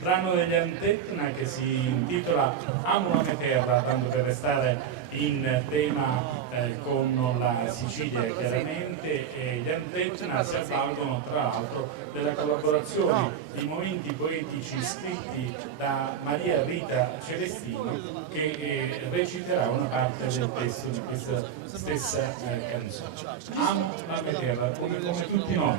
brano degli Antetna che si intitola Amo la mia terra, tanto per restare in tema con la Sicilia chiaramente, e gli Antetna si avvalgono tra l'altro della collaborazione di momenti poetici scritti da Maria Rita Celestino, che reciterà una parte del testo di questa stessa canzone. Amo la mia terra come tutti noi.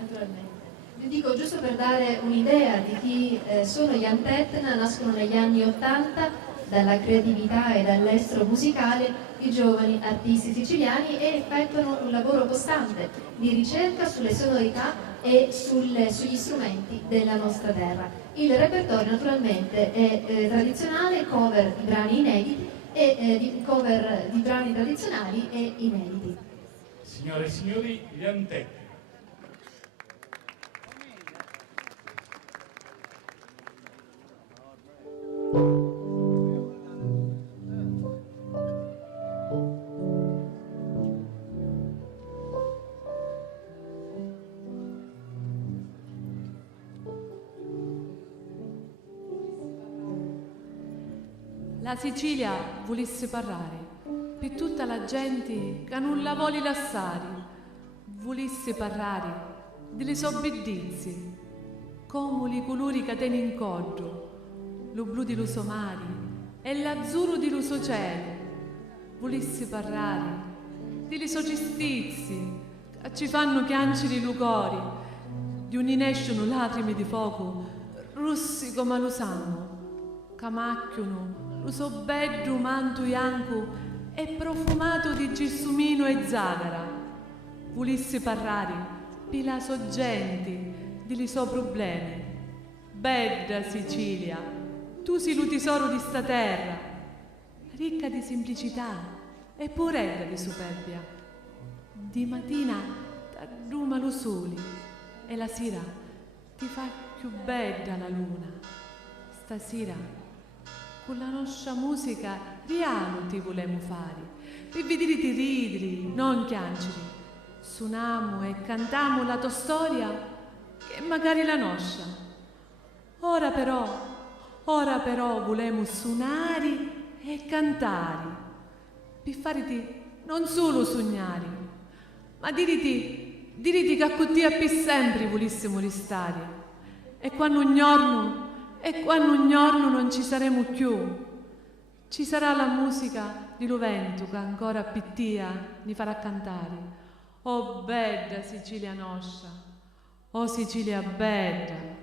Naturalmente. Vi dico, giusto per dare un'idea di chi sono gli Antetna, nascono negli anni '80 dalla creatività e dall'estro musicale di giovani artisti siciliani e effettuano un lavoro costante di ricerca sulle sonorità e sugli strumenti della nostra terra. Il repertorio naturalmente è tradizionale, cover di brani inediti e cover di brani tradizionali e inediti. Signore e signori, gli Antetna. La Sicilia volesse parlare per tutta la gente che non la vuole lasciare, volesse parlare delle sue bellezze, come i colori che tiene in cordo, lo blu dello suo mare e l'azzurro dello suo cielo, volesse parlare delle sue giustizie che ci fanno piangere i cuori, di un inescono lacrime di fuoco, rossi come lo sangue, che macchiano lo suo bello manto bianco e profumato di gelsomino e zagara. Volesse parlare per la sua gente, dei suoi problemi. Bella Sicilia, tu sei lo tesoro di sta terra, ricca di semplicità e purella di superbia. Di mattina t'alluma lo sole e la sera ti fa più bella la luna. Stasera con la nostra musica reale ti volemo fare, per vedere ti ridere, non piangere. Suoniamo e cantiamo la tua storia, che è magari la nostra. Ora però volemo suonare e cantare, per farti non solo sognare, ma diriti che con te per sempre volessimo restare. E quando un giorno non ci saremo più, ci sarà la musica di lo vento che ancora pittia ni farà cantare. Oh bella Sicilia nostra, oh Sicilia bella.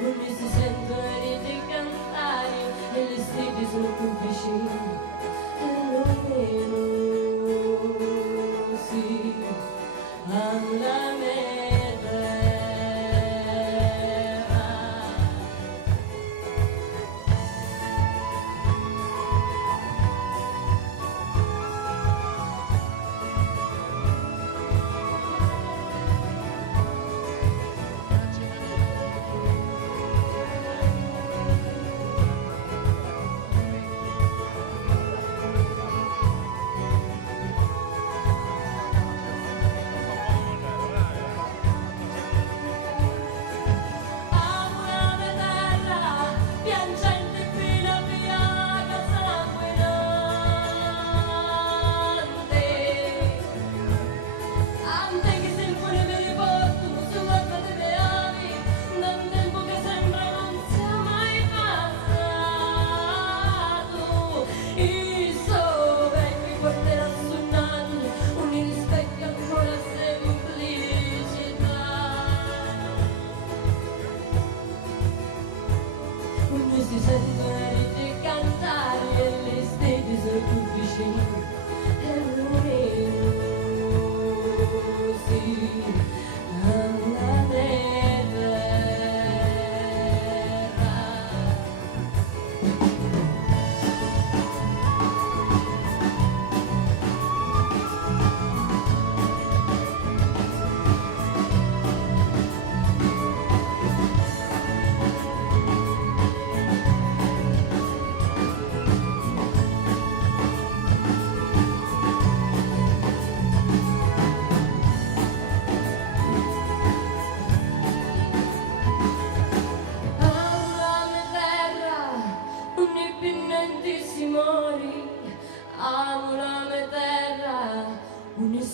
Ogni si sentono di cantare e gli stili sono più vicini e non meno.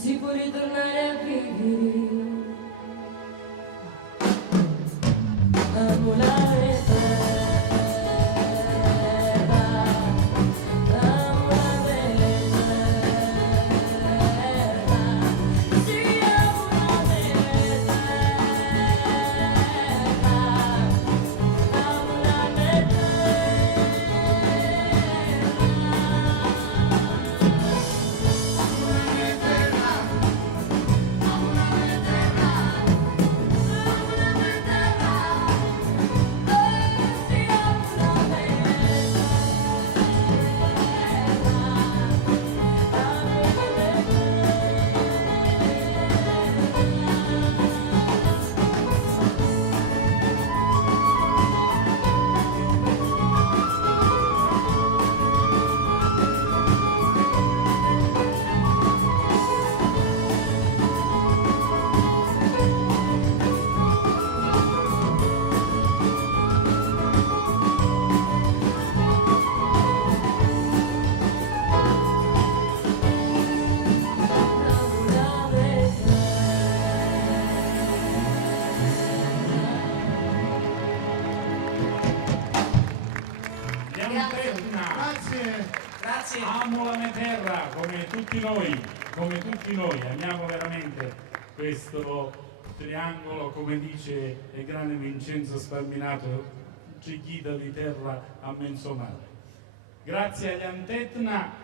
si può ritornare a vivere. Amo la terra, amo la terra, sì, amo la terra, amo la terra. Grazie. Amo la mia terra come tutti noi, amiamo veramente questo triangolo, come dice il grande Vincenzo Sparminato, c'è chi dà di terra a mensomare. Grazie agli Antetna.